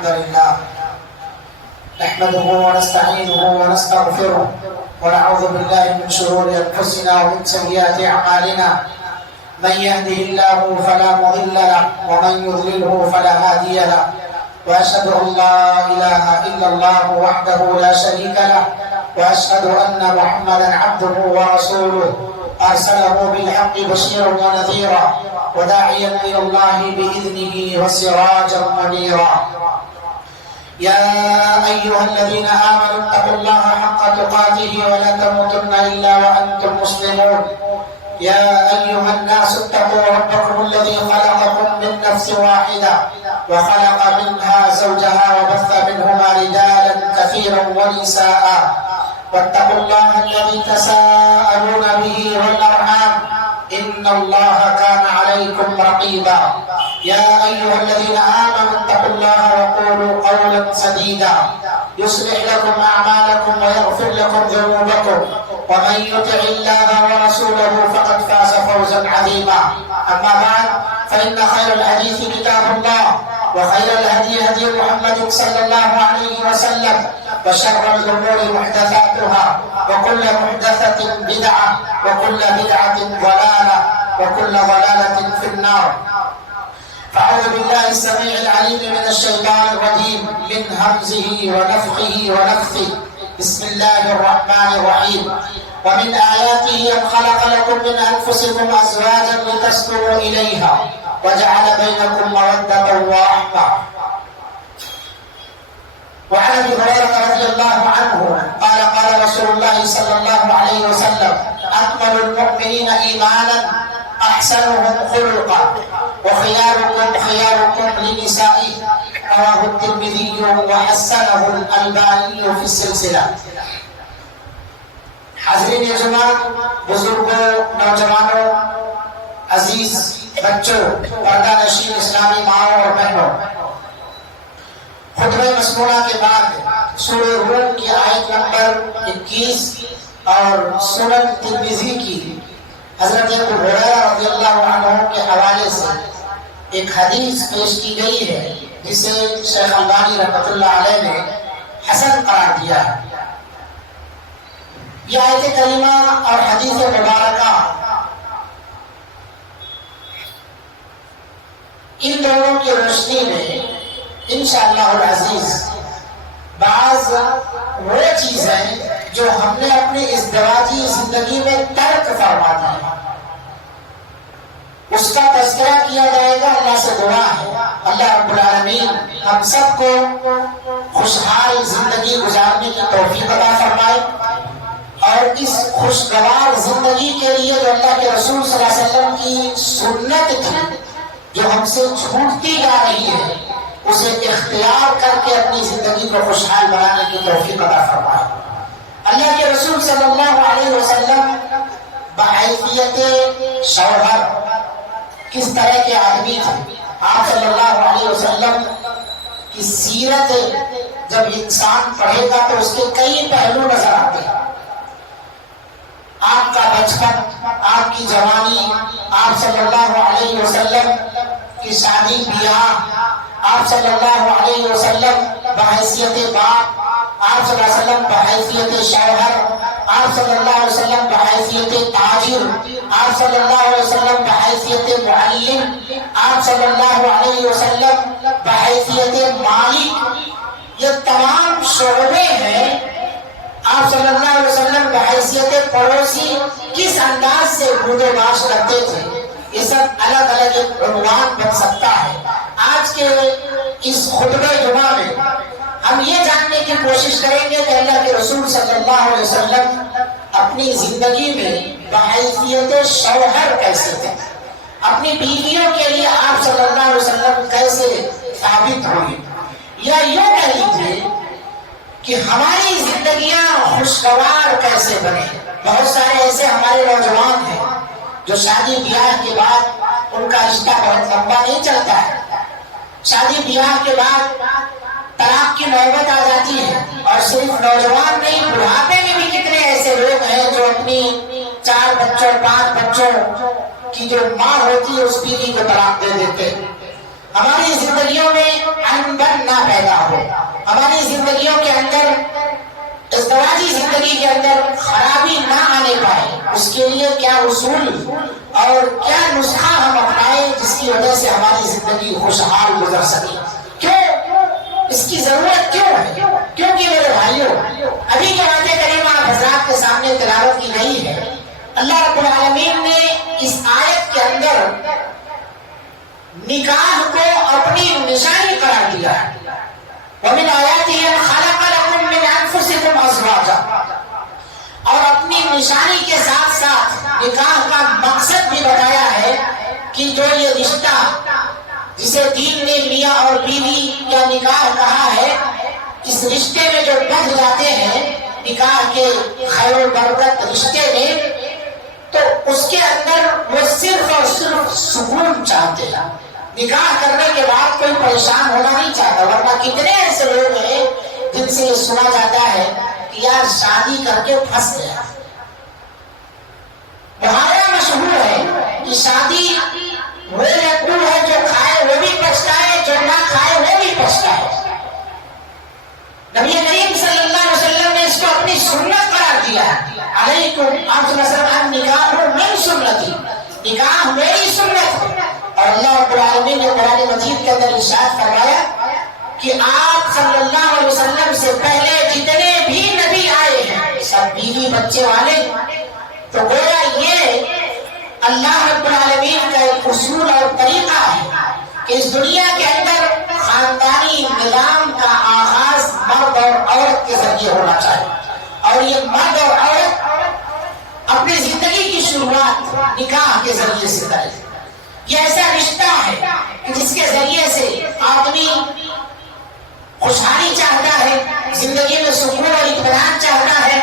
الحمد لله نحمده ونستعينه ونستغفره ونعوذ بالله من شرور أنفسنا ومن سيئات أعمالنا من يهده الله فلا مضل له ومن يضلله فلا هادي له وأشهد أن لا إله إلا الله وحده لا شريك له وأشهد أن محمدا عبده ورسوله أرسله بالحق بشيرا ونذيرا وداعيا إلى الله بإذنه وسراجا منيرا يا أيها الذين آمنوا اتقوا الله حق تقاته ولا تموتن إلا وأنتم مسلمون يا أيها الناس اتقوا ربكم الذي خلقكم من نفس واحدة وخلق منها زوجها وبث منهما رجالا كثيرا ونساء واتقوا الله الذي تساءلون به والأرحام إن الله كان عليكم رقيبا يا أيها الذين آمنوا اتقوا الله وقولوا قولا سديدا يصلح لكم أعمالكم ويغفر لكم ذنوبكم ومن يطع الله ورسوله فقد فاز فوزا عظيما أما بعد فإن خير الحديث كتاب الله وخير الهدي هدي محمد صلى الله عليه وسلم وشر الأمور محدثاتها وكل محدثة بدعة وكل بدعة ضلالة وكل ضلالة في النار فأعوذ بالله السميع العليم من الشيطان الرجيم من همزه ونفخه ونفثه بسم الله الرحمن الرحيم ومن آياته أن خلق لكم من أنفسكم أزواجا لتسكنوا إليها وجعل بينكم مودة ورحمة وعن ابي هريره رضي الله عنه قال قال رسول الله صلى الله عليه وسلم اكمل المؤمنين ايمانا احسنهم خلقا وخياركم خياركم لنسائه رواه الترمذي وحسنه الالباني في السلسله. حاضرین جمع، بزرگوں، نوجوانوں، عزیز بچوں، پردہ نشین اسلامی ماؤں اور بہنوں، خطبہ مسموعہ کے بعد سورہ روم کی آیت نمبر 21 اور سنن ترمذی کی حضرت ابو ہریرہ رضی اللہ عنہ کے حوالے سے ایک حدیث پیش کی گئی ہے جسے شیخ البانی رحمۃ اللہ علیہ نے حسن قرار دیا ہے. یہ آیت کریمہ اور حدیث مبارکہ ان دونوں کی روشنی میں انشاءاللہ العزیز بعض وہ چیزیں جو ہم نے اپنی ازدواجی زندگی میں ترک فرمانا ہے اس کا تذکرہ کیا جائے گا. اللہ سے دعا ہے اللہ رب العالمین ہم سب کو خوشحال زندگی گزارنے کی توفیق عطا فرمائے اور اس خوشگوار زندگی کے لیے جو اللہ کے رسول صلی اللہ علیہ وسلم کی سنت تھی جو ہم سے چھوٹتی جا رہی ہے اسے اختیار کر کے اپنی زندگی کو خوشحال بنانے کی توفیق عطا فرمائے. اللہ کے رسول صلی اللہ علیہ وسلم بحیثیت شوہر کس طرح کے آدمی تھے؟ آپ صلی اللہ علیہ وسلم کی سیرت جب انسان پڑھے گا تو اس کے کئی پہلو نظر آتے ہیں. آپ کا بچپن، آپ کی جوانی، آپ صلی اللہ علیہ وسلم کی شادی بیاہ، آپ صلی اللہ علیہ وسلم بحیثیت باپ، آپ صلی اللہ علیہ وسلم بحیثیت شوہر، آپ صلی اللہ علیہ وسلم بحیثیت تاجر، آپ صلی اللہ علیہ وسلم بحیثیت معلم، آپ صلی اللہ علیہ وسلم بحیثیت مالک. یہ تمام شعبے ہیں. آپ صلی اللہ علیہ وسلم بحیثیت پڑوسی کس انداز سے بود و باش کرتے تھے، یہ سب الگ الگ ایک عنوان بن سکتا ہے. آج کے اس خطبہ جمعہ میں ہم یہ جاننے کی کوشش کریں گے کہ اللہ کے رسول صلی اللہ علیہ وسلم اپنی زندگی میں بحیثیت شوہر کیسے تھے، اپنی بیویوں کے لیے آپ صلی اللہ علیہ وسلم کیسے ثابت ہوئے، یا یوں کہہ لیجیے کہ ہماری زندگیاں خوشگوار کیسے بنے. بہت سارے ایسے ہمارے نوجوان ہیں جو شادی بیاہ کے بعد ان کا رشتہ بہت لمبا نہیں چلتا ہے. شادی بیاہ کے بعد طلاق کی نوبت آ جاتی ہے اور صرف نوجوان نہیں، بڑھاپے میں بھی کتنے ایسے لوگ ہیں جو اپنی 4 بچوں 5 بچوں کی جو ماں ہوتی ہے اس بیوی کو طلاق دے دیتے. ہماری زندگیوں میں انبن نہ پیدا ہو، ہماری زندگیوں کے اندر ازدواجی زندگی کے اندر خرابی نہ آنے پائے، اس کے لیے کیا اصول اور کیا نسخہ ہم اپنائیں جس کی وجہ سے ہماری زندگی خوشحال گزر سکے؟ کیوں اس کی ضرورت کیوں ہے؟ کیونکہ میرے بھائیوں، ابھی جو آیت کریمہ حضرات کے سامنے تلاوت کی گئی ہے، اللہ رب العالمین نے اس آیت کے اندر نکاح کو اپنی نشانی قرار دیا ہے۔ وَمِنْ آيَاتِهِ أَنْ خَلَقَ لَكُم مِّنْ أَنفُسِكُمْ أَزْوَاجًا، اور اپنی نشانی کے ساتھ ساتھ نکاح کا مقصد بھی بتایا ہے کہ جو یہ رشتہ جسے دین نے میاں اور بیوی یا نکاح کہا ہے، اس رشتے میں جو بندھ جاتے ہیں نکاح کے خیر و برکت رشتے میں، تو اس کے اندر وہ صرف اور صرف سکون چاہتے ہیں۔ نکاح کرنے کے بعد کوئی پریشان ہونا نہیں چاہتا، ورنہ کتنے ایسے لوگ ہیں جن سے یہ سنا جاتا ہے کہ یار شادی کر کے پھنس گیا۔ محاورہ مشہور ہے کہ شادی وہ لڈو ہے جو کھائے وہ بھی پچتا ہے، جو نہ کھائے وہ بھی پچتا ہے۔ نبی کریم صلی اللہ علیہ وسلم نے اس کو اپنی سنت قرار دیا ہے۔ علیکم آپ نکاح من سنتی، نکاح میری سنت ہے۔ اور اللہ رب العالمین نے قرآن مجید کے اندر ارشاد فرمایا کہ آپ صلی اللہ علیہ وسلم سے پہلے جتنے بھی نبی آئے ہیں سب بیوی بچے والے، تو گویا یہ اللہ رب العالمین کا ایک اصول اور طریقہ ہے کہ اس دنیا کے اندر خاندانی نظام کا آغاز مرد اور عورت کے ذریعے ہونا چاہیے، اور یہ مرد اور عورت اپنی زندگی کی شروعات نکاح کے ذریعے سے کرے۔ یہ ایسا رشتہ ہے کہ جس کے ذریعے سے آدمی خوشحالی چاہتا ہے، زندگی میں سکون اور اطمینان چاہتا ہے،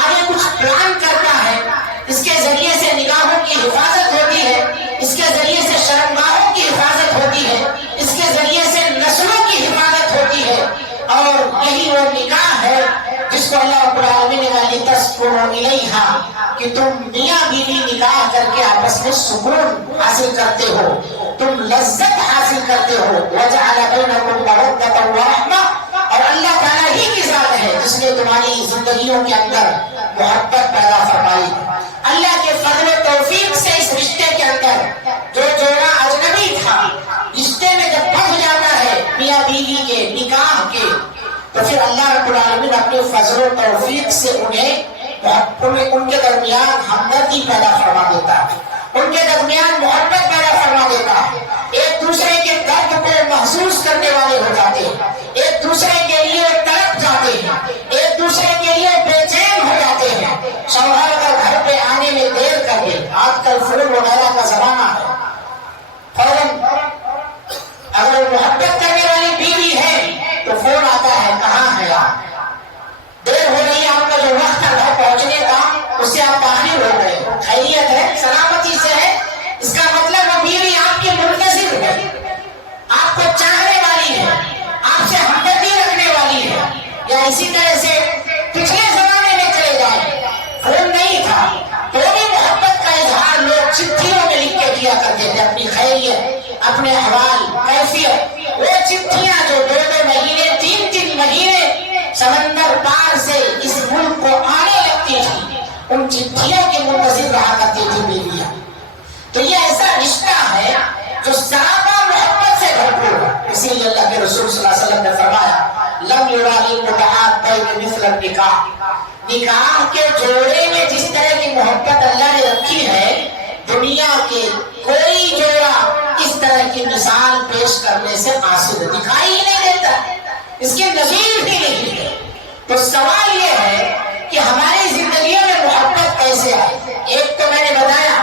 آگے کچھ پلان کرتا ہے، اس کے ذریعے سے نگاہوں کی حفاظت ہوتی ہے، اس کے ذریعے سے شرمگاہوں کی حفاظت ہوتی ہے، اس کے ذریعے سے نسلوں کی حفاظت ہوتی ہے، اور یہی وہ نکاح ہے جس کو اللہ رب العالمین نے کہا لِتَسْكُنُوا إِلَيْهَا، کہ تم میاں بیوی نکاح کر کے آپس میں سکون حاصل کرتے ہو، تم لذت حاصل کرتے ہو۔ وَجَعَلَ بَيْنَكُمْ مَوَدَّةً وَرَحْمَةً، اور اللہ تعالیٰ ہی کی ذات ہے جس نے تمہاری زندگیوں کے اندر محبت پیدا فرمائی۔ اللہ کے فضل و توفیق سے اس رشتے کے اندر جو جوڑا اجنبی تھا، رشتے میں جب پھنس جاتا ہے میاں بیوی کے نکاح کے، تو پھر اللہ رب العالمین اپنے فضل و توفیق سے ان کے درمیان ہمدردی پیدا فرما دیتا ہے، ان کے درمیان محبت پیدا فرما دیتا ہے، ایک دوسرے کے درد کو محسوس کرنے والے ہو جاتے ہیں، ایک دوسرے کے لیے تڑپ جاتے ہیں، ایک دوسرے کے لیے بے چین ہو جاتے ہیں۔ شوہر اگر گھر پہ آنے میں دیر کر دے، آج کل فون وغیرہ کا زمانہ ہے، فوراً اگر محبت کرنے والی بیوی ہے تو فون آتا ہے، کہاں ہے آپ؟ دیر ہو رہی ہے، آپ کا جو وقت ہے گھر پہنچنے کا اس سے آپ باہر ہو گئے، خیریت ہے، سلامتی سے ہے، اس کا مطلب وہ بیوی آپ کی منتظر ہے، آپ کو چاہنے والی ہے، آپ سے ہمدردی رکھنے والی ہے۔ یا اسی طرح سے پچھلے زمانے میں چلے جائیں، فون نہیں تھا تو بھی محبت کا اظہار لوگ چٹھیوں میں لکھ کے کیا کرتے تھے، اپنی خیریت، اپنے احوال، کیفیت۔ وہ چٹھیاں جو 2-2 مہینے 3-3 مہینے سمندر پار سے اس ملک کو آنے لگتی تھی، ان چٹھیوں کے منتظر رہا کرتی تھی بیویاں۔ تو یہ ایسا رشتہ ہے جو سراپا محبت سے بھرپور ہے۔ اسی لیے اللہ کے رسول صلی اللہ علیہ وسلم نے فرمایا لم یرالی متحابین مثل النکاح، نکاح کے جوڑے میں جس طرح کی محبت اللہ نے رکھی ہے، دنیا کے کوئی جوڑا اس طرح کی مثال پیش کرنے سے قاصر دکھائی ہی نہیں دیتا، اس کی نظیر بھی نہیں ہے۔ تو سوال یہ ہے کہ ہماری زندگیوں میں محبت کیسے آئے؟ ایک تو میں نے بتایا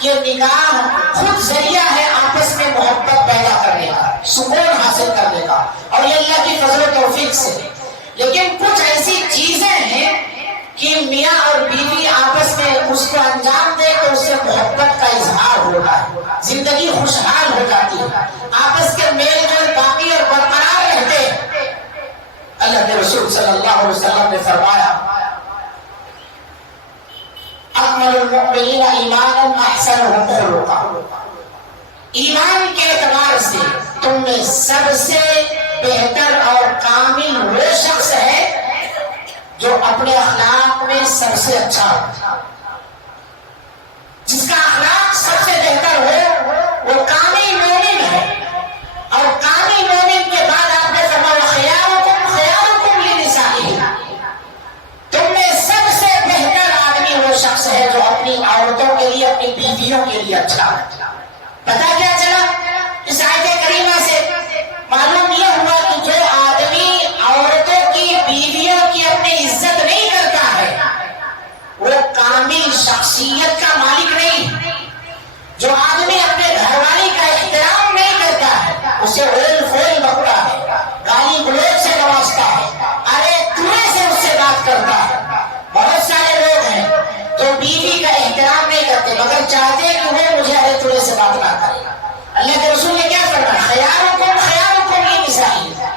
کہ نکاح خود ذریعہ ہے آپس میں محبت پیدا کرنے کا، سکون حاصل کرنے کا، اور یہ اللہ کی فضل و توفیق سے۔ لیکن کچھ ایسی چیزیں ہیں کہ میاں اور بیوی آپس میں اس کو انجام دے تو اس سے محبت کا اظہار ہوتا ہے، زندگی خوشحال ہو جاتی ہے، آپس کے میل جول باقی اور برقرار رہتے ہیں۔ اللہ کے رسول صلی اللہ علیہ وسلم نے فرمایا اکمل المؤمنین ایمانا احسنهم خلقا، ایمان کے اعتبار سے تم میں سب سے بہتر اور کامل وہ شخص ہے جو اپنے اخلاق میں سب سے اچھا ہو، جس کا اخلاق سب سے بہتر ہو، وہ کامل مومن ہے۔ اور کامل مومن کے بعد آپ نے فرمایا خیارکم لنسائہ، تم میں سب سے بہتر آدمی وہ شخص ہے جو اپنی عورتوں کے لیے، اپنی بیویوں کے لیے اچھا ہے۔ پتا کیا چلا اس آیت کریمہ سے؟ معلوم یہ ہوا کہ جو آدمی عورتوں کی، بیویوں کی اپنی عزت نہیں کرتا ہے وہ کامل شخصیت کا مالک نہیں۔ جو آدمی اپنے گھر والی کا احترام نہیں کرتا ہے اسے اول فول بکتا ہے، گالی گلوچ سے نوازتا ہے، ارے تورے سے اس سے بات کرتا ہے۔ بہت سارے لوگ ہیں جو بیوی کا احترام نہیں کرتے مگر چاہتے ہیں کہ وہ مجھے ارے تورے سے بات نہ کرے۔ اللہ کے رسول نے کیا فرمایا؟ خیارکم لنسائہ،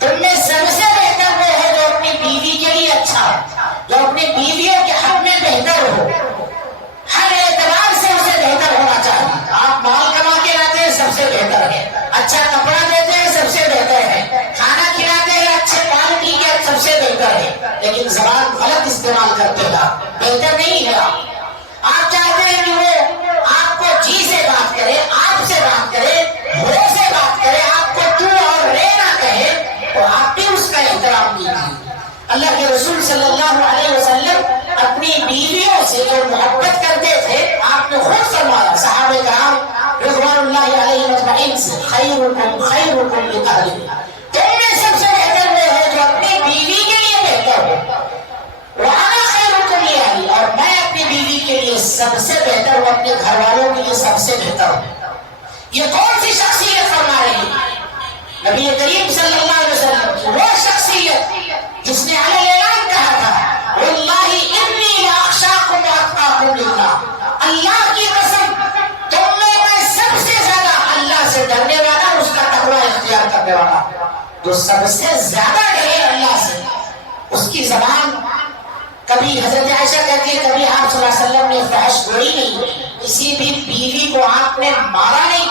تم میں سب سے بہتر وہ ہے جو اپنی بیوی کے لیے اچھا ہو، جو اپنی بیویوں کے حق میں بہتر ہو، ہر اعتبار سے اسے بہتر ہونا چاہیے۔ آپ مال کما کے لاتے ہیں سب سے بہتر ہے، اچھا کپڑا دیتے ہیں سب سے بہتر ہے، کھانا کھلاتے ہیں اچھے کوالٹی کے سب سے بہتر ہے، لیکن زبان غلط استعمال کرتے ہیں بہتر نہیں ہے۔ آپ چاہتے ہیں کہ وہ آپ کو جی سے بات کرے، آپ سے بات کرے، ہو سے بات کرے، آپ کو تو اور رے نہ کہے، تو آپ بھی اس کا احترام کیجیے۔ اللہ کے رسول صلی اللہ علیہ وسلم اپنی بیویوں سے جو محبت کرتے تھے آپ نے خود فرمایا، صحابہ کرام رضوان اللہ علیہ مجمعین سے، خیرکم لأہلہ، تم میں سب سے بہتر وہ ہے جو اپنی بیوی کے لیے بہتر ہو، وَأَنَا خَيْرُكُمْ لِأَهْلِي، اور میں اپنی بیوی کے لیے سب سے بہتر ہوں، اپنے گھر والوں کے لیے سب سے بہتر ہوں۔ یہ کون سی شخصیت فرما رہی ہے؟ نبی کریم صلی اللہ علیہ وسلم کی وہ شخصیت جس نے علی اعلان کہا تھا واللہ انی لاخشاکم واتقاکم للہ، اللہ کی قسم تم میں سب سے زیادہ اللہ سے ڈرنے والا، اس کا تقوی اختیار کرنے والا، جو سب سے زیادہ ڈرے اللہ سے، اس کی زبان کبھی حضرت عائشہ کہتی ہے کبھی آپ صلی اللہ علیہ وسلم نے فحش گوئی نہیں، کسی بھی بیوی کو آپ نے مارا نہیں،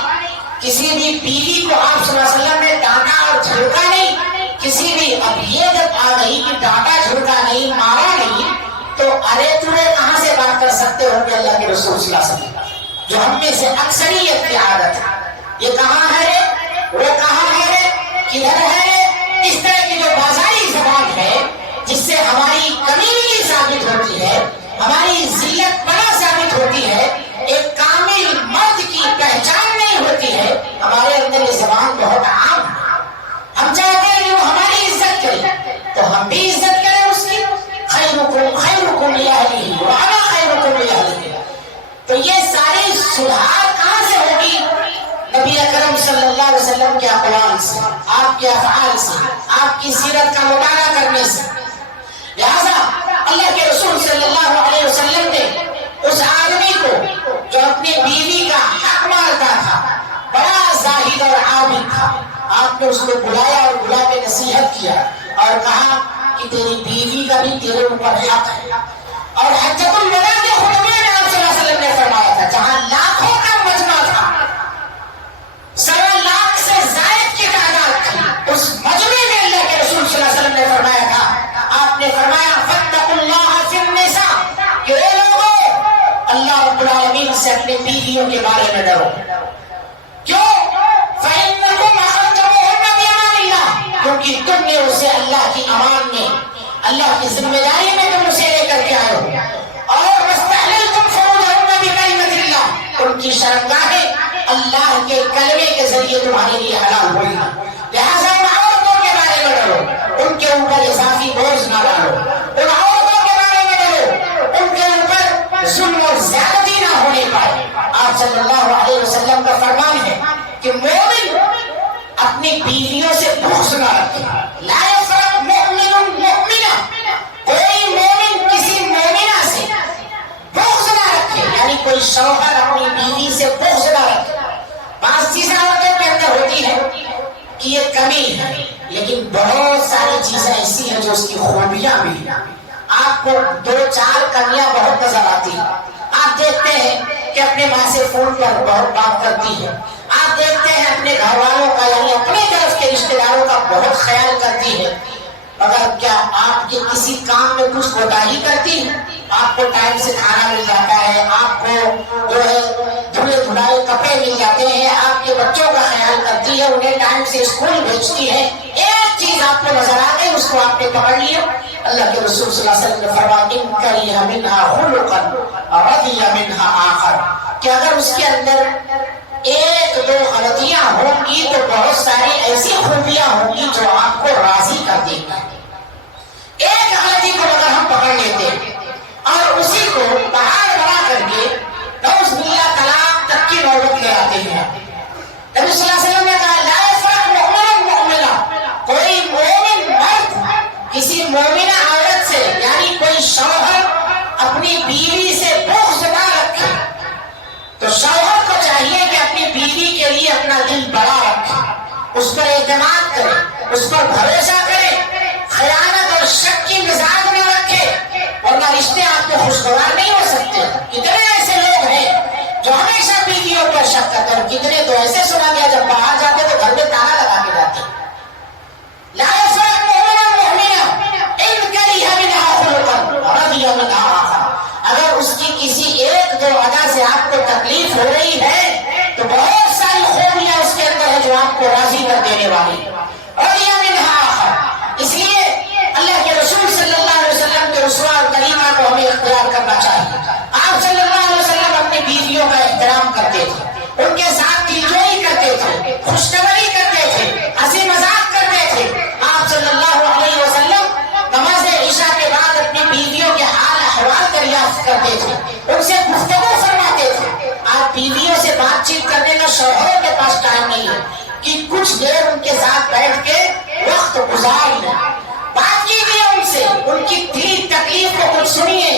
کسی بھی بیوی کو آپ صلی اللہ علیہ وسلم نے ڈانٹا اور جھڑکا نہیں، کسی بھی، اب یہ جب آ گئی کہ ڈانٹا جھڑکا نہیں، مارا نہیں، تو ارے تمہیں کہاں سے بات کر سکتے ہو کہ اللہ کے رسول صلی اللہ علیہ وسلم جو ہم میں سے اکثریت کی عادت ہے۔ یہ کہاں ہے، وہ کہاں ہے، کدھر ہے؟ اس طرح کی جو بازاری زبان ہے جس سے ہماری کمیونٹی ثابت ہوتی ہے، ہماری ذلت پنا ثابت ہوتی ہے، ایک کامل مرد کی پہچان نہیں ہوتی ہے، ہمارے اندر یہ زبان بہت عام ہے۔ ہم چاہتے ہیں کہ وہ ہماری عزت کرے تو ہم بھی عزت کریں اس کی، خیرکم لأہلہ وأنا خیرکم لأہلہ۔ تو یہ ساری سدھار کہاں سے ہوگی؟ نبی اکرم صلی اللہ علیہ وسلم کے اقوال سے، آپ کے افعال سے، آپ کی سیرت کا مطالعہ کرنے سے۔ لہذا اللہ کے رسول صلی اللہ علیہ وسلم نے اس آدمی کو جو اپنی بیوی کا حق مارتا تھا، بڑا زاہد اور عابد تھا، آپ نے اس کو بلایا اور بلا کے نصیحت کیا اور کہا کہ تیری بیوی کا بھی تیرے اوپر حق ہے۔ اور حجۃ الوداع کے خطبے میں آپ صلی اللہ علیہ وسلم نے فرمایا تھا جہاں لاکھوں کا مجمع تھا، 1.25 لاکھ سے زائد کی تعداد تھی، اس مجمع میں اللہ کے رسول صلی اللہ علیہ وسلم نے فرمایا تھا، آپ نے فرمایا فاتقوا اللہ فی النساء، کہ اے لوگوں اللہ رب العالمین سے اپنے بیویوں کے بارے میں ڈرو۔ کیوں؟ فإنکم اخرجتموہن بأمان اللہ، کیونکہ تم نے اسے اللہ کی امان میں، اللہ کی ذمہ داری میں تم اسے لے کر کے آئے ہو، اور واستحللتم فروجہن بکلمۃ اللہ، ان کی شرمگاہیں اللہ کے کلمے کے ذریعے تمہارے لیے حلال ہوئی، لہذا ان عورتوں کے بارے میں ڈرو، ان کے اوپر اضافی بوجھ نہ ڈالو، ان عورتوں کے بارے میں ڈرو، ان کے اوپر ظلم اور زیادتی نہ ہونے پائے۔ آپ صلی اللہ علیہ وسلم کا فرمان ہے کہ مومن اپنی بیویوں سے بغض نہ رکھے، لا یفرق مؤمن مؤمنہ، کوئی مومن کسی مومنہ سے بغض نہ رکھے، یعنی کوئی شوہر اپنی بیوی سے بغض نہ رکھے۔ بعض چیزیں عورتوں کے اندر ہوتی ہیں کہ یہ کمی ہے، لیکن بہت ساری چیزیں ایسی ہیں جو اس کی خوبیاں بھی ہیں۔ آپ کو 2-4 کمیاں بہت نظر آتی ہیں، آپ دیکھتے ہیں کہ اپنے ماں سے فون پر بہت بات کرتی ہے، آپ آپ دیکھتے ہیں اپنے گھر والوں کا یعنی اپنے طرف کے رشتے داروں کا بہت خیال کرتی ہے، مگر کیا آپ کے کسی کام میں کچھ کوتاہی کرتی ہے؟ آپ کو ٹائم سے کھانا مل جاتا ہے، آپ کو جو ہے دھلے دھلائے کپڑے مل جاتے ہیں، آپ کے بچوں کا خیال کرتی ہے، انہیں ٹائم سے اسکول بھیجتی ہے، ایک چیز آپ کو نظر آ گئی، اس کو آپ نے پکڑ لیا۔ اللہ کے رسول صلی اللہ علیہ وسلم نے فرمایا ان کریہ منہا خلقا رضی منہا آخر، کہ اگر اس کے اندر ایک دو غلطیاں ہوں گی تو بہت ساری ایسی خوبیاں ہوں گی جو آپ کو راضی کر دیں گی۔ ایک غلطی کو اگر ہم پکڑ لیتے اور اسی کو پہاڑ بنا کر کے نعوذ باللہ طلاق تک کی نوبت لے آتے ہیں، نبی صلی اللہ علیہ وسلم نے کہا لا یفرق مؤمن مؤمنہ، کوئی مومن مرد کسی مومنہ عورت سے یعنی کوئی شوہر اپنی بیوی سے بغض نہ رکھے، تو شوہر کو چاہیے کہ اپنی بیوی کے لیے اپنا دل بڑا رکھے، اس پر اعتماد کرے، اس پر بھروسہ کرے، خیانت اور شک کی مزاج میں رکھے، ورنہ رشتے آپ کے خوشگوار نہیں ہو سکتے۔ کتنے ایسے لوگ ہیں جو ہمیشہ بیویوں پر شک کرتے ہیں، کتنے تو ایسے سنا گیا جب باہر جاتے تو گھر میں تالا لگا کے جاتے۔ لا یفرق مؤمن مؤمنہ ان کریہ منہا خلقا رضی منہا آخر، اگر اس کی کسی ایک دو ادا سے آپ کو تکلیف ہو رہی ہے تو بہت ساری خوبیاں اس کے اندر ہے جو آپ کو راضی کر دینے والی، رضی منہا آخر۔ اس لیے اللہ کے رسول صلی اللہ علیہ وسلم کے اسوہ اور کریمہ کو ہمیں اختیار کرنا چاہیے۔ آپ صلی اللہ علیہ وسلم اپنی بیویوں کا احترام کرتے تھے، ان کے ساتھ دلجوئی کرتے تھے، خوشخبری کرتے تھے، ہنسی مذاق کرتے تھے۔ آپ صلی اللہ علیہ وسلم نماز عشاء کے بعد اپنی بیویوں کے حال احوال دریافت کرتے تھے، ان سے گفتگو فرماتے تھے۔ آپ بیویوں سے بات چیت کرنے کا شوہروں کے پاس ٹائم نہیں ہے کہ کچھ دیر ان کے ساتھ بیٹھ کے وقت گزار لیں، بات کیجیے ان سے، ان کی دل تکلیف کو کچھ سنیے۔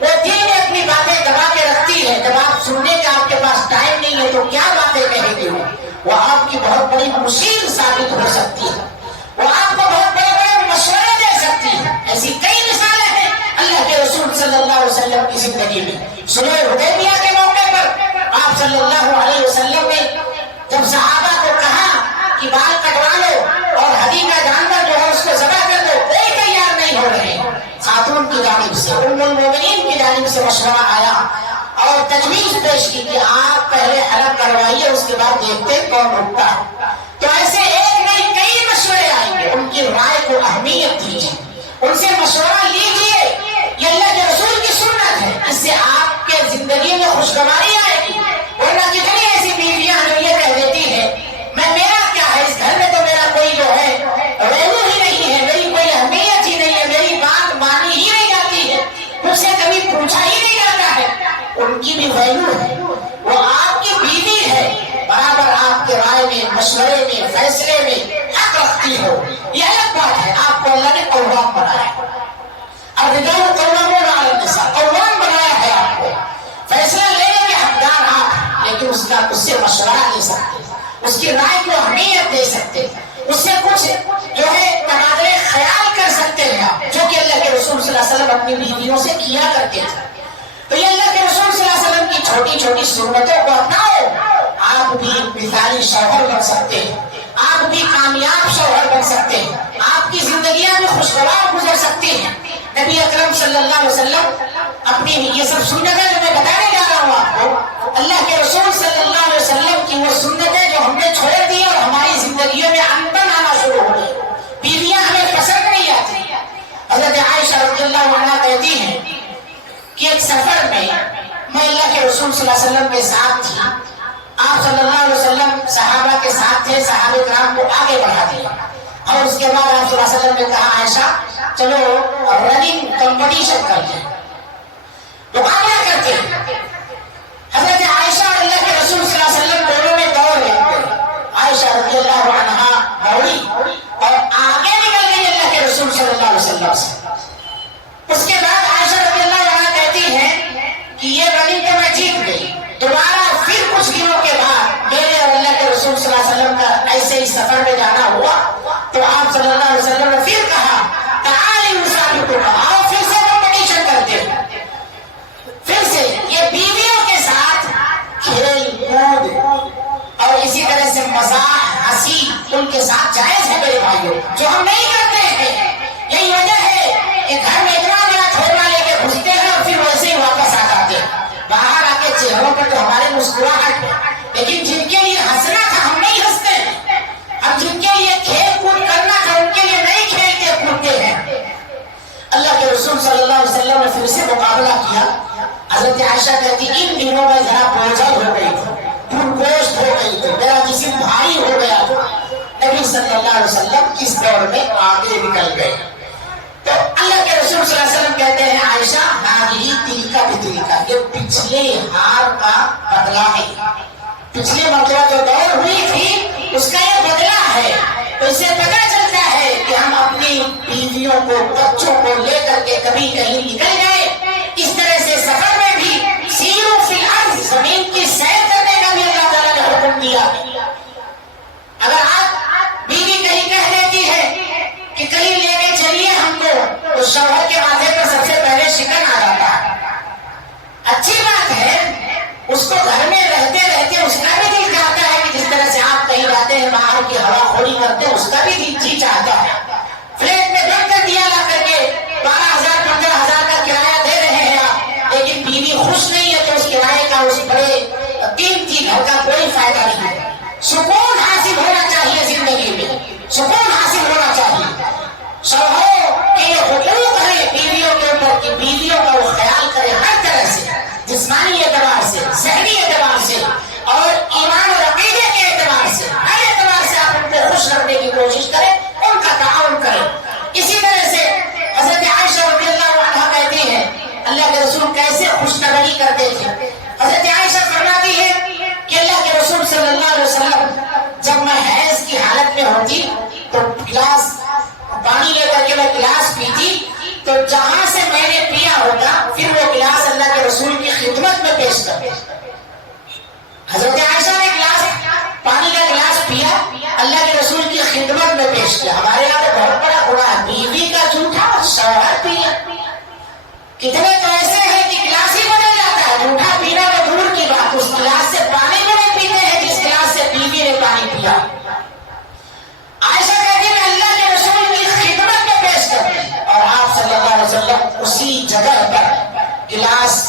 وہ دل میں اپنی باتیں دبا کے رکھتی ہے، جب آپ سننے کا آپ کے پاس ٹائم نہیں ہے تو کیا باتیں کہیں گے، وہ آپ کی بہت بڑی مصیبت ثابت ہو سکتی ہے، وہ آپ کو بہت بڑے بڑے مشورے دے سکتی ہے۔ ایسی کئی مثالیں ہیں اللہ کے رسول صلی اللہ علیہ وسلم کی زندگی میں۔ صلح حدیبیہ کے موقع پر آپ صلی اللہ علیہ وسلم نے جب صحابہ کو کہا کہ بال کٹوا لو اور ہدی کا جانور جو ہے اس کو ذبح کر دو، کوئی تیار نہیں ہو رہے، خاتون کی جانب سے ام المومنین کی جانب سے مشورہ آیا اور تجویز پیش کی کہ آپ پہلے حلق کروائیے، اس کے بعد دیکھتے کون رکتا ہے۔ تو ایسے ایک نہیں کئی مشورے آئیں گے، ان کی رائے کو اہمیت دیجیے، ان سے مشورہ لیجیے، یہ اللہ کے رسول کی سنت ہے، اس سے آپ کے زندگی میں خوشگواری آئے گی۔ ورنہ کتنی ایسی بیویاں جو یہ کہہ دیتی ہیں میں میرا کیا ہے، اس گھر میں تو میرا کوئی جو ہے ویلو ہی نہیں ہے، میری کوئی اہمیت ہی نہیں ہے، میری بات مانی ہی نہیں جاتی ہے، مجھ سے کبھی پوچھا ہی نہیں جاتا ہے۔ ان کی بھی ویلو ہے، وہ آپ کی بیوی ہے، برابر آپ کے رائے میں، مشورے میں، فیصلے میں حق رکھتی ہو، یہ الگ بات ہے۔ آپ کو اللہ نے قوام بنایا ہے، الرجال قوامون علی النساء، قوام بنایا ہے آپ کو، فیصلہ لینے کے حقدار آپ، لیکن اس سے مشورہ لے سکتے، اس کی رائے کو اہمیت دے سکتے، اس سے کچھ جو ہے تبادلے خیال کر سکتے ہیں آپ، جو کہ اللہ کے رسول صلی اللہ علیہ وسلم اپنی بیویوں سے کیا کرتے تھے۔ تو یہ اللہ کے رسول صلی اللہ علیہ وسلم کی چھوٹی چھوٹی سنتوں کو اپناؤ، آپ بھی مثالی شوہر بن سکتے ہیں، آپ بھی کامیاب شوہر بن سکتے ہیں، آپ کی زندگیاں بھی خوشگوار گزر سکتی ہیں۔ نبی اکرم صلی اللہ علیہ وسلم اپنی یہ سب سنتیں جو میں بتانے جا رہا ہوں آپ کو، اللہ کے رسول صلی اللہ علیہ وسلم کی وہ سنتیں جو ہم نے چھوڑ دی اور ہماری زندگیوں میں انبن آنا شروع ہو گئی، بیویاں ہمیں پسند نہیں آتی۔ حضرت عائشہ رضی اللہ عنہا کہتی ہیں کہ ایک سفر میں اللہ کے رسول صلی اللہ علیہ وسلم کے ساتھ تھی، آپ صلی اللہ علیہ وسلم صحابہ کے ساتھ تھے، صحابہ کرام کو آگے بڑھا دیا اور اس کے بعد آپ صلی اللہ علیہ وسلم نے کہا عائشہ چلو رننگ کمپٹیشن کرتے ہیں، مقابلہ کرتے ہیں۔ حضرت عائشہ اور اللہ کے رسول صلی اللہ علیہ وسلم دونوں میں دوڑ لگتے، عائشہ رضی اللہ عنہا دوڑی اور آگے نکل گئی اللہ کے رسول صلی اللہ علیہ وسلم سے۔ اس کے بعد عائشہ رضی اللہ عنہا کہتی ہیں کہ یہ رننگ تو میں جیت گئی، دوبارہ پھر کچھ دنوں کے بعد میرے اور اللہ کے رسول صلی اللہ علیہ وسلم کا ایسے ہی سفر میں جانا ہوا تو آپ صلی اللہ علیہ وسلم نے پھر کہا تعالی مسابقہ، آؤ پھر سے کمپٹیشن کرتے ہیں۔ پھر سے یہ بیویوں کے ساتھ کھیل کود اور اسی بھائیوں، جو ہم نہیں کرتے ہیں. یہی وجہ ہے کہ گھر میں اتنا بڑا چھوڑنا لے کے گھستے ہیں اور پھر ویسے ہی واپس آ جاتے ہیں. باہر آ کے چہروں پر تو ہمارے مسکراہٹ ہے، لیکن جن کے لیے ہنسنا تھا ہم نہیں ہنستے ہیں. ہم جن کے لیے کھیل کود کرنا تھا ان کے لیے نہیں کھیلتے کودتے ہیں. اللہ کے رسول صلی اللہ علیہ وسلم نے پھر سے مقابلہ کیا. حضرت عائشہ کہتی ان دنوں میں ذرا بوجھل ہو گئی تھی، گوشت ہو گئی تھی، میرا جسم بھاری ہو گیا تھا. نبی صلی اللہ علیہ وسلم اس دور میں آگے نکل گئے. تو اللہ کے رسول صلی اللہ علیہ وسلم کہتے ہیں عائشہ ہاں تل کا بھی تل کا، یہ پچھلے ہار کا بدلہ ہے. پچھلے مرتبہ جو دور ہوئی تھی اس کا یہ بدلہ ہے. تو اس سے پتہ چلتا ہے کہ ہم اپنی بیویوں کو بچوں کو لے کر کے کبھی کہیں نکل گئے. اس طرح سے سفر میں بھی سیروا فی الارض، زمین کی سیر کرنے کا بھی اللہ تعالیٰ نے حکم دیا. اگر آپ بیوی کہیں کہہ دیتی ہے کہ کہیں لے کے چلیے ہم کو، تو شوہر کے ماتھے پر سب سے پہلے شکن آ جاتا ہے. اچھی بات ہے، اس کو گھر میں رہتے رہتے اس کا بھی دل چاہتا ہے کہ جس طرح سے آپ کہیں جاتے ہیں باہر کی ہوا خوری کرتے ہیں، اس کا بھی دل جی چاہتا ہے. فلیٹ میں بند کر دیا لا کر کے 12,000 15,000 کا کرایہ دے رہے ہیں آپ، لیکن بیوی خوش نہیں ہے تو اس کرایے کا اس بڑے قیمتی گھر کا کوئی فائدہ نہیں ہے. سکون حاصل ہونا چاہیے زندگی میں، سکون حاصل ہونا چاہیے. شوہروں کے یہ حقوق ہے بیویوں کے اوپر کہ بیویوں کا وہ خیال کرے ہر طرح سے، جسمانی اعتبار سے، ذہنی اعتبار سے اور ایمان اور عقیدے کے اعتبار سے، ہر اعتبار سے آپ ان کو خوش رکھنے کی کوشش کریں، ان کا تعاون کریں. اسی طرح سے حضرت عائشہ رضی اللہ عنہا کہتی ہیں اللہ کے رسول کیسے خوشخبری کرتے تھے. حضرت عائشہ فرماتی ہے کہ اللہ کے رسول صلی اللہ علیہ وسلم جب میں حیض کی حالت میں ہوتی تو گلاس پانی لے کر کے میں گلاس پیتی، تو جہاں سے میں نے پیا ہوتا پھر وہ گلاس اللہ کے رسول کی خدمت میں پیش کرتے. حضرت عائشہ نے پانی کا گلاس پیا، اللہ کے رسول کی خدمت میں پیش کیا. ہمارے یہاں تو بہت بڑا گناہ ہے، بیوی کا جھوٹا شوہر پیا. کتنے تو ایسے ہیں کہ گلاس ہی بدل جاتا ہے، جھوٹا پینا تو دور کی بات، اس گلاس سے پانی بھی نہیں پیتے ہیں جس گلاس سے بیوی نے پانی پیا. عائشہ کہتی ہے اللہ کے رسول کی خدمت میں پیش کرتی اور آپ صلی اللہ علیہ وسلم اسی جگہ پر گلاس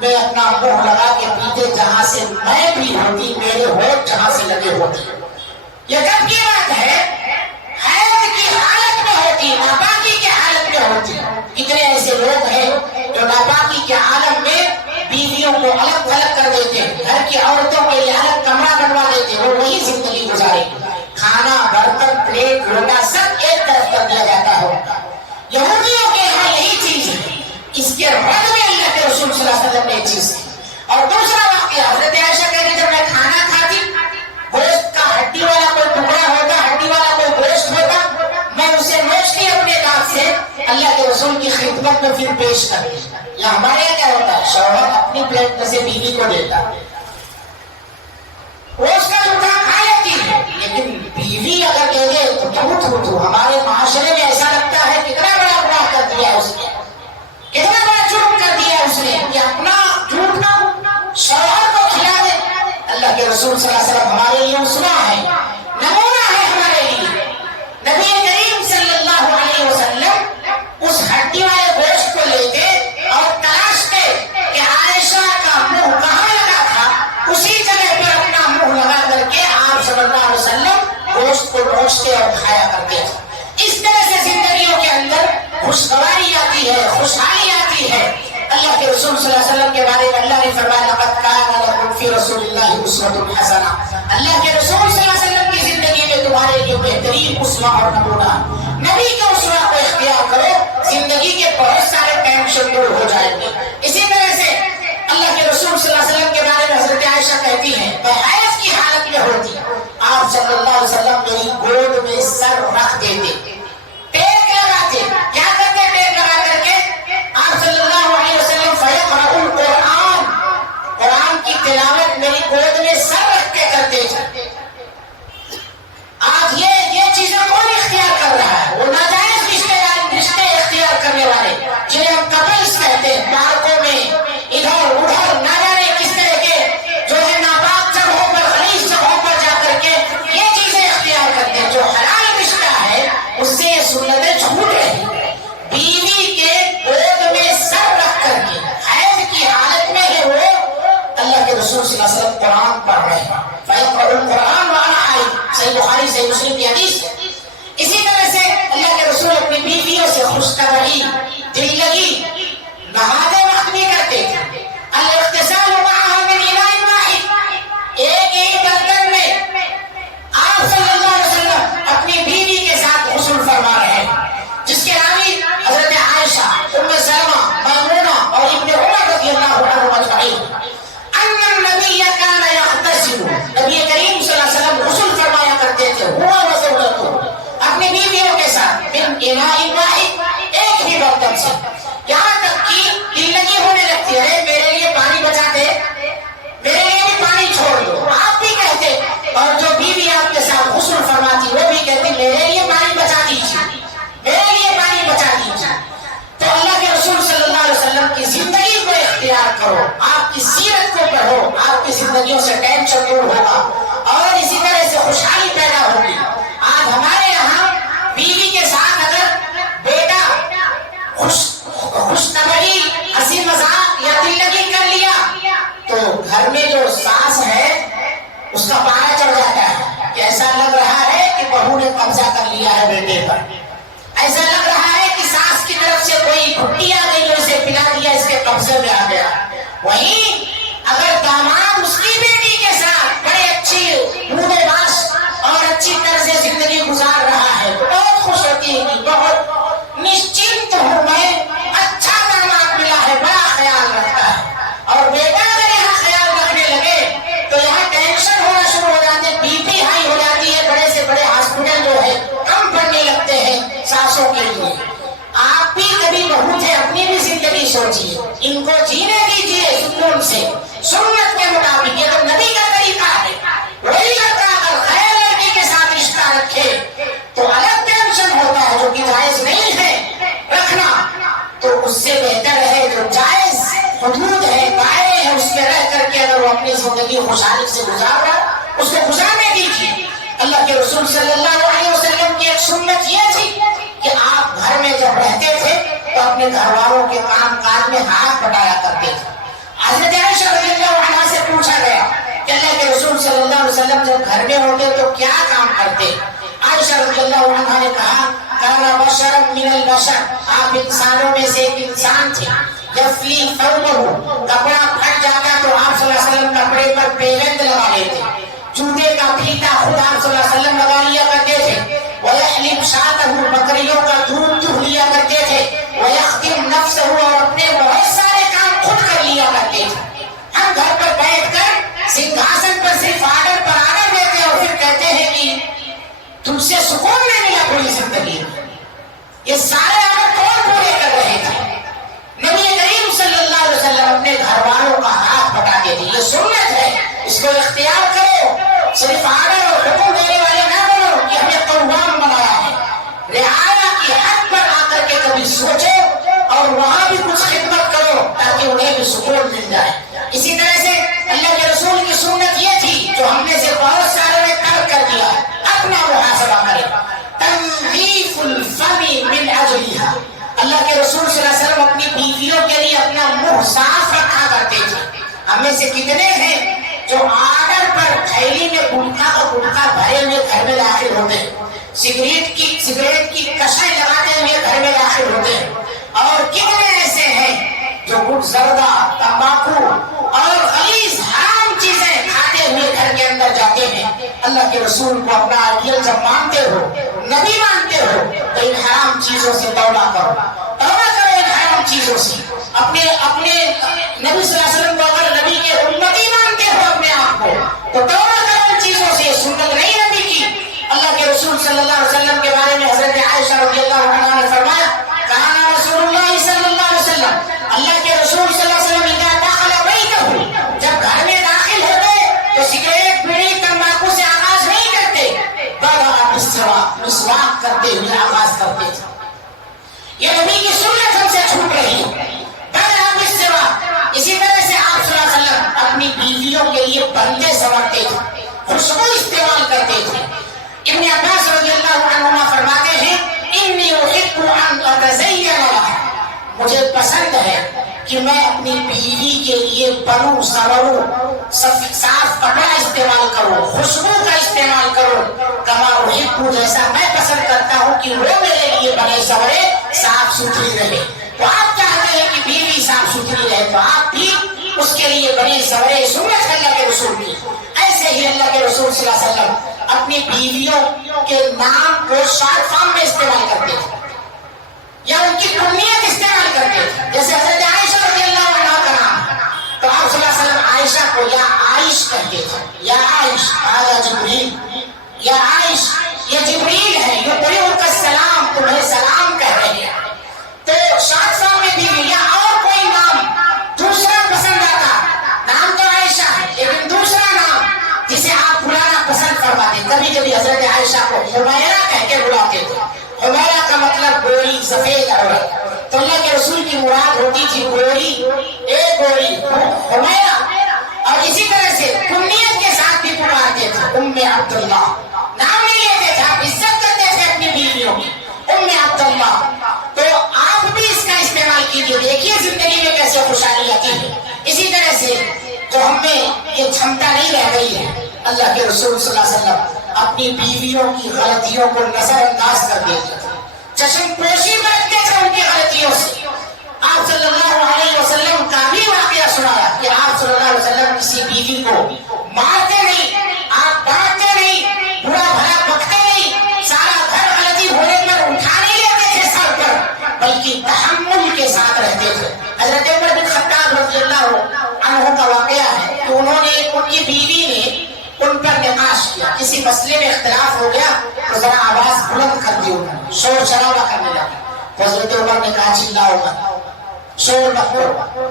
میں اپنا منہ لگا کے پیتے جہاں سے میں بھی ہوتی، میرے ہونٹ جہاں سے لگے ہوتے. یہ کب کی بات ہے؟ حیض کی حالت میں ہوتی، ناپاکی کی حالت میں ہوتی. کتنے ایسے لوگ ہیں جو ناپاکی کے عالم میں بیویوں کو الگ تھلگ کر دیتے، گھر کی عورتوں کے لیے الگ کمرہ بنوا دیتے، وہ وہی زندگی گزارے. کھانا برتن پلیٹ لوٹا سب ایک طرف کر دیا جاتا ہو. یہودیوں کے یہاں یہی چیز ہے. اس کے رد میں اللہ کے رسول صلی اللہ علیہ وسلم نے ایک چیز کی. اور دوسرا واقعہ حضرت عائشہ کہتی جب میں کھانا کھاتی، گوشت کا ہڈی والا کوئی ٹکڑا ہوتا، ہڈی والا کوئی گوشت ہوتا، میں اسے نوچ کے اپنے دانت سے اللہ کے رسول کی خدمت میں پھر پیش کرتی. یا ہمارے یہاں کیا ہوتا ہے، شوہر اپنی پلیٹ میں سے بیوی کو دیتا، وہ اس کا ٹکڑا کھا لیتی ہے، لیکن بیوی اگر کہہ دے تو ہمارے معاشرے میں ایسا لگتا ہے کتنا بڑا گناہ کر دیا اس نے، کتنا بڑا جرم کر دیا اس نے کہ اپنا جھوٹ کا شوہر کو کھلا دے. اللہ کے رسول صلی اللہ علیہ وسلم ہمارے لیے اسوہ ہے، نمونہ ہے ہمارے لیے. نبی کریم صلی اللہ علیہ وسلم اس ہڈی والے گوشت کو لیتے اور تلاشتے کہ عائشہ کا منہ کہاں لگا تھا، اسی جگہ پر اپنا منہ لگا کر کے آپ صلی اللہ علیہ وسلم گوشت کو نوچتے اور کھایا کرتے. اس طرح سے زندگیوں کے اندر خوشگواری آتی ہے، خوشحالی آتی ہے. اللہ کے رسول صلی اللہ علیہ وسلم کے بارے میں اللہ نے فرمایا لقد کان لکم فی رسول اللہ اسوۃ حسنہ. اللہ کے رسول صلی اللہ علیہ وسلم کی زندگی میں تمہارے لیے بہترین اسوہ اور نمونہ. نبی کے اسوہ کو اختیار کرو، زندگی کے بہت سارے ٹینشن دور ہو جائیں گے. اسی طرح سے اللہ کے رسول صلی اللہ علیہ وسلم کے بارے میں حضرت عائشہ کہتی ہیں میں حیض کی حالت میں ہوتی، آپ صلی اللہ علیہ وسلم میری گود میں سر رکھ دیتے، ٹیک لگاتے. کیا کرتے ٹیک لگا کر کے؟ آپ صلی اللہ علیہ وسلم فیقرؤ القرآن، قرآن کی تلاوت میری گود میں سر رکھ کے کرتے تھے. آج یہ چیزیں کون اختیار کر رہا ہے؟ وہ ناجائز رشتے اختیار کرنے والے جنہیں ہم کپلس کہتے ہیں، پارکوں میں ادھر ادھر نہ جانے کس طرح کے جو ہے ناپاک جگہوں پر، خلیج جگہوں پر جا کر کے یہ چیزیں اختیار کرتے ہیں. جو حلال رشتہ ہے صحیح مسلم کی حدیث ہے۔ اسی طرح سے اللہ کے رسول اپنی بیویوں سے خوشخبری، دل لگی نہاتے وقت بھی کرتے تھے۔ الاغتسال معها من اناء واحد، ایک ہی برتن میں آپ صلی اللہ علیہ وسلم اپنی بیوی کے ساتھ غسل فرما رہے ہیں، جس کے راوی حضرت عائشہ، ام سلمہ، میمونہ اور ابن عمر رضی اللہ عنہم اجمعین، ان النبی کان یغتسل، نبی کریم صلی اللہ علیہ وسلم غسل فرمایا کرتے تھے، ہوا وزوجته، اپنی بیویوں کے ساتھ، من اناء واحد، ایک ہی برتن سے، یہاں تک کہ دل لگی ہونے لگتی ہے میرے لیے پانی بچا دے، میرے لیے بھی پانی چھوڑ دو، آپ بھی کہتے، اور جو بیوی آپ کے ساتھ غسل فرماتی وہ بھی کہتے میرے لیے پانی بچا دیجیے، میرے لیے پانی بچا دیجیے۔ تو اللہ کے رسول صلی اللہ علیہ وسلم کی زندگی کو اختیار کرو، آپ کی سیرت کو پڑھو، آپ کی زندگیوں سے ٹینشن دور ہوگا اور اسی طرح سے خوشحالی پیدا ہوگی۔ آج ہمارے یہاں بیوی کے ساتھ اگر بیٹا خوشخبری، ہنسی مذاق یا دل لگی کر لیا تو گھر میں جو ساس ہے اس کا پارا چڑھ جاتا ہے کہ ایسا لگ رہا ہے کہ بہو نے قبضہ کر لیا ہے بیٹے پر، ایسا لگ رہا ہے کہ ساس کی طرف سے کوئی گھٹی آ گئی جو اسے پلا دیا، اس کے قبضے میں آ گیا۔ وہیں اگر داماد اس کی بیٹی کے ساتھ بڑے اچھی منہ باش اور اچھی طرح سے زندگی گزار رہا ہے تو بہت خوش ہوتی ہے کہ بہت نشچنت ہوں میں، اچھا داماد ملا ہے، بڑا خیال رکھتا ہے۔ اور بیٹا اگر یہاں خیال رکھنے لگے تو یہاں ٹینشن ہونا شروع ہو جاتے، بی پی ہائی ہو جاتی ہے، بڑے سے بڑے ہاسپٹل جو ہے کم پڑنے لگتے ہیں ساسوں کے لیے۔ آپ بھی کبھی بہو تھے، اپنی بھی زندگی سوچیے، ان کو جینے دیجیے سکون سے، سنت کے مطابق، یہ تو نبی کا طریقہ ہے۔ وہی لڑکا اگر غیر لڑکی کے ساتھ رشتہ رکھے تو الگ ٹینشن ہوتا ہے، جو کہ جائز نہیں ہے رکھنا، تو اس سے بہتر ہے جو جائز حدود ہے، دائرے ہیں، اس میں رہ کر کے اگر وہ اپنی زندگی خوشحالی سے گزار رہا ہے اس کو گزارنے دیجیے۔ اللہ کے رسول صلی اللہ علیہ وسلم کی ایک سنت یہ تھی کہ آپ گھر میں جب رہتے تھے تو اپنے گھر والوں کے کام کاج میں ہاتھ بٹایا کرتے تھے۔ حضرت عائشہ رضی اللہ عنہا سے پوچھا گیا کہ اللہ کے رسول صلی اللہ علیہ وسلم جب گھر میں ہوتے تو کیا کام کرتے؟ عائشہ رضی اللہ عنہا نے کہا کانا بشرا من البشر، آپ انسانوں میں سے ایک انسان تھے، یفلی ثوبہ، کپڑا پھٹ جاتا تو آپ صلی اللہ علیہ وسلم کپڑے پر پیوند لگا لیتے، جوتے کا پھیتا خود آپ صلی اللہ علیہ وسلم لگا لیا کرتے تھے، وَيَحْلِبْ شَاةَهُ، بکریوں کا دودھ دہا لیا کرتے تھے، وَيَخْدِمْ نَفْسَهُ، اور اپنے بہت سارے کام خود کر لیا کرتے تھے۔ ہم گھر پر بیٹھ کر سنگھاسن پر صرف آرڈر پر آرڈر دیتے اور پھر کہتے ہیں کہ تم سے سکون نہیں ملا پوری زندگی میں۔ یہ سارے آرڈر کون پورے کر رہے تھے؟ نبی کریم صلی اللہ علیہ وسلم اپنے گھر والوں کا ہاتھ بٹاتے تھے۔ یہ سنت ہے، اس کو اختیار کرو، صرف آرڈر اور حکم دینے والے نہ بنو کہ ہمیں قربان بنایا ہے۔ رعایا کی حد پر آ کر کے کبھی سوچو اور وہاں بھی کچھ خدمت کرو تاکہ انہیں بھی سکون مل جائے۔ اسی طرح سے اللہ کے رسول کی سنت یہ تھی جو ہم میں سے بہت سارے نے ترک کر دیا، اپنا محاسبہ کرے، تنظیف الفم من اجلھا، اللہ کے رسول صلی اللہ علیہ وسلم اپنی بیویوں کے لیے اپنا منہ صاف رکھا کرتے تھے۔ ہم میں سے کتنے ہیں جو آرڈر پر تھیلی میں گٹکا کا گٹکا بھرے ہوئے گھر میں داخل ہوتے ہیں، سگریٹ کی کشیں لگاتے ہوئے گھر میں داخل ہوتے ہیں، اور کتنے ایسے ہیں جو گٹ زردہ، تمباکو اور غلیظ حرام چیزیں کھاتے ہوئے گھر کے اندر جاتے ہیں۔ اللہ کے رسول کو اپنا آئیڈیل جب مانتے ہو، نبی مانتے ہو، تو ان حرام چیزوں سے توبہ کرو، توبہ کرو ان حرام چیزوں سے۔ اپنے نبی صلی اللہ علیہ وسلم کو اگر نبی کے امتی مانتے ہو اپنے آپ کو تو توبہ کرو ان چیزوں سے، سنت نہیں نبی کی۔ اللہ کے رسول صلی اللہ علیہ وسلم کے بارے میں حضرت عائشہ رضی اللہ عنہا نے فرمایا کانا رسول اللہ صلی اللہ علیہ وسلم، اللہ کے رسول صلی اللہ علیہ وسلم اذا دخل بیتہ، جب گھر میں داخل ہوتے تو سگریٹ، بیڑی، تمباکو سے آغاز نہیں کرتے، بدأ بالسواک، مسواک کرتے ہوئے آغاز کرتے تھے۔ یہ نبی کی سنت ہم سے چھوٹ رہی ہے، بدأ بالسواک۔ اسی طرح سے آپ صلی اللہ علیہ وسلم اپنی بیویوں کے لیے بندے سنورتے تھے، خوشبو استعمال کرتے تھے۔ ابن عباس رضی اللہ عنہما فرماتے ہیں انی احب ان اتزین لها، مجھے پسند ہے کہ میں اپنی بیوی کے لیے بنوں سنوروں، صاف کپڑا استعمال کروں، خوشبو کا استعمال کروں، کما احب، جیسا میں پسند کرتا ہوں کہ وہ میرے لیے بنے سورے صاف ستھری رہے۔ تو آپ چاہتے ہیں کہ بیوی صاف ستھری رہے تو آپ بھی اس کے لیے بنے سورے سنت ہے اللہ کے رسول کی۔ ایسے ہی اللہ کے رسول صلی اللہ علیہ وسلم اپنی بیویوں کے نام کو شارٹ فارم میں استعمال کرتے تھے یا ان کی کنیت استعمال کرتے تھے، جیسے حضرت عائشہ رضی اللہ عنہا کا نام، تو آپ صلی اللہ علیہ وسلم عائشہ کو یا عائش کہتے تھے، یا عائش هذا جبریل، یا عائش یہ جبریل ہے، یقرئک السلام، تمہیں سلام کہہ رہے ہیں۔ تو شارٹ فارم میں بھی یا اور کوئی نام دوسرا پسند آتا، نام تو عائشہ ہے لیکن دوسرا نام جسے آپ بلانا پسند فرماتے، کبھی کبھی حضرت عائشہ کو حمیرہ کہہ کے بلاتے تھے۔ حمیرہ کا مطلب گوری، سفید عورت، تو اللہ کے رسول کی مراد ہوتی تھی گوری، ایک گوری حمیرہ، اور اسی طرح سے کنیت کے ساتھ بھی پکارتے تھے، ام عبداللہ، نام نہیں لیتے تھے، آپ عزت کرتے تھے اپنی بیویوں کی، ام عبداللہ۔ تو آپ بھی اس کا استعمال کیجیے، دیکھیے زندگی میں کیسے خوشحالی آتی ہے۔ اسی طرح سے جو ہم میں یہ چھمتا نہیں رہ گئی ہے، اللہ کے رسول صلی اللہ علیہ وسلم اپنی بیویوں کی غلطیوں کو نظر انداز کر دیتے تھے، چشم پوشی برتتے تھے ان کی غلطیوں سے۔ آپ صلی اللہ علیہ وسلم کا بھی واقعہ سنایا کہ آپ صلی اللہ علیہ وسلم کسی بیوی کو مارتے نہیں، آپ ڈانٹتے نہیں، برا بھلا بکتے نہیں، سارا گھر غلطی ہونے پر اٹھا نہیں لیتے تھے سر پر، بلکہ تحمل کے ساتھ رہتے تھے۔ حضرت عمر بن خطاب رضی اللہ عنہ کا واقعہ ہے کہ انہوں نے، ان کی بیوی نے ان پر نقاش کیا، کسی مسئلے میں اختلاف ہو گیا تو ذرا آواز بلند کر دی، انہوں نے شور شرابہ کرنے لگا، تو حضرت عمر نے کہا چلاؤ مت، شور مت کرو۔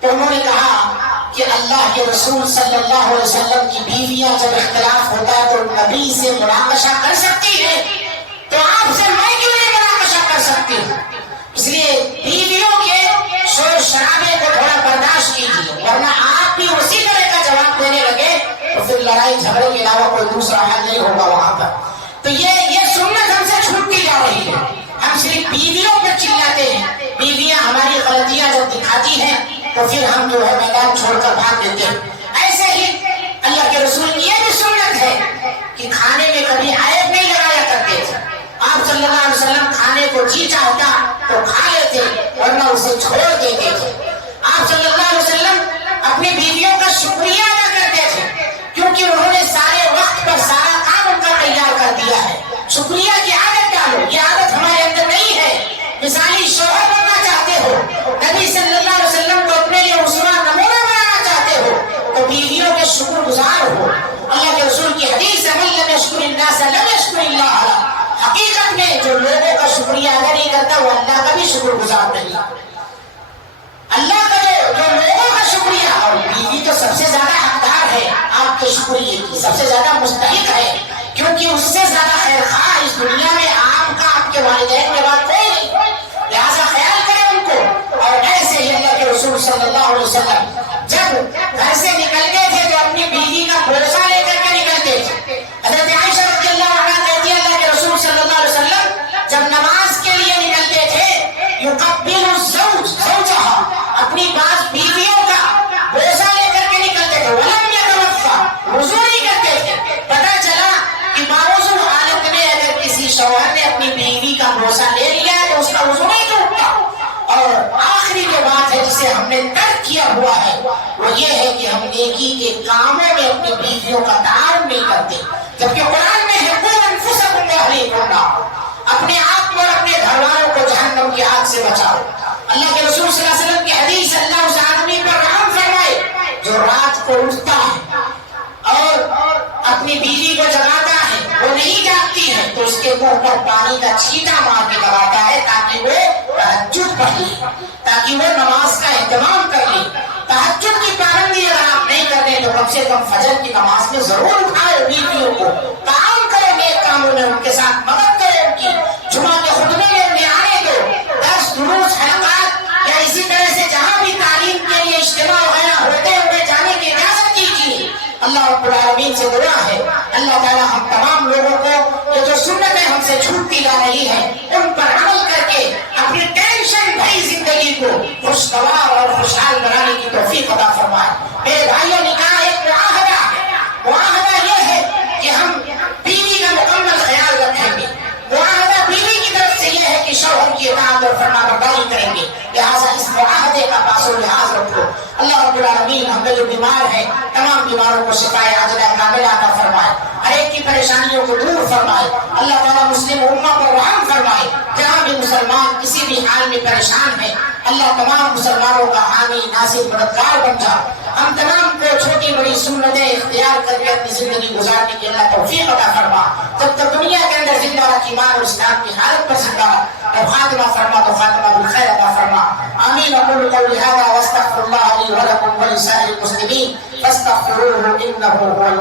تو انہوں نے کہا کہ اللہ کے رسول صلی اللہ علیہ وسلم کی بیویاں جب اختلاف ہوتا ہے تو نبی سے مناقشہ کر سکتی ہے، تو آپ سے میں کیوں نہیں مناقشہ کر سکتی ہوں؟ اس لیے بیویوں کے شور شرابے کو تھوڑا برداشت کیجیے، ورنہ آپ بھی اسی طرح کا جواب دینے لگے تو پھر لڑائی جھگڑے کے علاوہ کوئی دوسرا حل نہیں ہوگا وہاں پر۔ تو یہ سنت ہم سے چھوٹتی جا رہی ہے، ہم صرف بیویوں پر چلاتے ہیں، بیویاں ہماری غلطیاں جب دکھاتی ہیں تو پھر ہم جو ہے میدان چھوڑ کر بھاگ دیتے ہیں۔ ایسے ہی اللہ کے رسول کی یہ بھی سنت ہے کہ کھانے میں کبھی عیب نہیں لگایا کرتے تھے۔ آپ صلی اللہ علیہ وسلم کھانے کو جی چاہتا تو کھا لیتے، ورنہ اسے چھوڑ دیتے تھے۔ آپ صلی اللہ علیہ وسلم اپنی بیویوں کا شکریہ ادا کرتے تھے، کیونکہ انہوں نے سارے وقت پر سارا کام ان کا تیار کر دیا ہے۔ شکریہ کی عادت ڈالو، یہ عادت ہمارے اندر نہیں ہے۔ مثالی شوہر بننا چاہتے ہو، نبی صلی اللہ علیہ وسلم کو اپنے لیے اسوہ نمونہ بنانا چاہتے ہو، تو بیویوں کے شکر گزار ہو۔ اللہ کے رسول کی حدیث ہے، من لم یشکر الناس لم یشکر اللہ۔ حقیقت میں جو لوگوں کا شکریہ ادا نہیں کرتا وہ اللہ کا بھی شکر گزار نہیں۔ اللہ کا جو لوگوں کا شکریہ، اور بیوی تو سب سے زیادہ حقدار ہے آپ کے شکریہ کی، سب سے زیادہ مستحق ہے، کیونکہ اس سے زیادہ خیر خواہ اس دنیا میں آپ کا، آپ کے والدین کے بعد کوئی نہیں، لہٰذا خیال کریں ان کو۔ اور ایسے ہی اللہ کے رسول صلی اللہ علیہ وسلم جب گھر سے نکلتے تھے تو اپنی بیوی کا بوسہ لے کر کے نکلتے تھے۔ حضرت عائشہ رضی اللہ عنہا کہتی ہے اللہ کے رسول صلی اللہ علیہ وسلم جب نماز کے لیے نکلتے تھے، یقبل الزوج زوجہا، اپنی بعض بیویوں کا بوسہ لے کر کے نکلتے تھے، ولم یتوضا، وضو نہیں کرتے تھے۔ پتہ چلا کہ باوضو حالت میں اگر کسی شوہر نے اپنی بیوی کا بوسہ لے لیا تو اس کا وضو نہیں ٹوٹتا۔ اور آخری جو بات ہے جسے ہم نے ترک کیا ہوا ہے وہ یہ ہے کہ ہم نیکی کے کاموں میں اپنی بیویوں کا تعاون نہیں کرتے، جبکہ قرآن میں ہے قوا انفسکم واہلیکم نارا، اپنے آپ کو اور اپنے گھر والوں کو جہنم کی آگ سے بچاؤ۔ اللہ کے رسول صلی اللہ علیہ وسلم کی حدیث، اللہ اس آدمی پر رحم فرمائے جو رات کو اٹھتا ہے اور اپنی بیوی کو جگاتا ہے، وہ نہیں جاگتی ہے تو اس کے منہ پر پانی کا چھینٹا مار کے لگاتا ہے تاکہ وہ تہجد پڑھ لے، تاکہ وہ نماز کا اہتمام کر لے۔ تہجد کی پابندی اگر آپ نہیں کرتے تو کم سے کم فجر کی نماز میں ضرور اٹھائے بیویوں کو، تعاون کرے نیک کاموں میں، ان کے ساتھ مدد کرے، ان کی جمعہ کے خطبے میں انہیں آنے دو، درس دروس حلقات یا اسی طرح سے جہاں بھی تعلیم کے لیے اجتماع وغیرہ ہوتے ہوئے جانے کی اجازت کیجیے۔ اللہ رب العالمین سے دعا ہے اللہ تعالیٰ ہم تمام لوگوں کو یہ جو سنتیں ہم سے چھوٹتی جا رہی ہیں ان پر عمل کر کے اپنی ٹینشن بھری زندگی کو خوشگوار اور خوشحال بنانے کی توفیق عطا فرمائے۔ میرے بھائیوں نے کہا ایک معاہدہ یہ ہے کہ ہم بیوی کا مکمل خیال رکھیں گے، معاہدہ بیوی کی طرف سے یہ ہے کہ شوہر کی اطاعت اور فرما برداری کریں گے، لہٰذا اس معاہدے کا پاس و لحاظ رکھو۔ اللہ رب العالمین ہم جو بیمار ہیں تمام بیماروں کو شفائے عاجلہ کاملہ عطا فرمائے، ہر ایک کی پریشانیوں کو دور فرمائے۔ اللہ تعالیٰ مسلم امہ پر رحم فرمائے، جہاں بھی مسلمان کسی بھی حال میں پریشان ہے اللہ تمام مسلمانوں کا حامی ناصر مددگار بن جا۔ ہم تمام کو چھوٹی بڑی سنتیں اختیار کر کے اپنی زندگی گزارنے کی اللہ توفیق عطا فرما۔ جب تک دنیا کے اندر زندہ رکھ ایمان اور اسلام کی حالت پر زندہ رکھ، اور خاتمہ فرما تو خاتمہ بالخیر عطا فرما۔ آمین۔ اقول قولی ھذا واستغفر اللہ لی ولکم ولسائر المسلمین فاستغفروہ انہ هو الغفور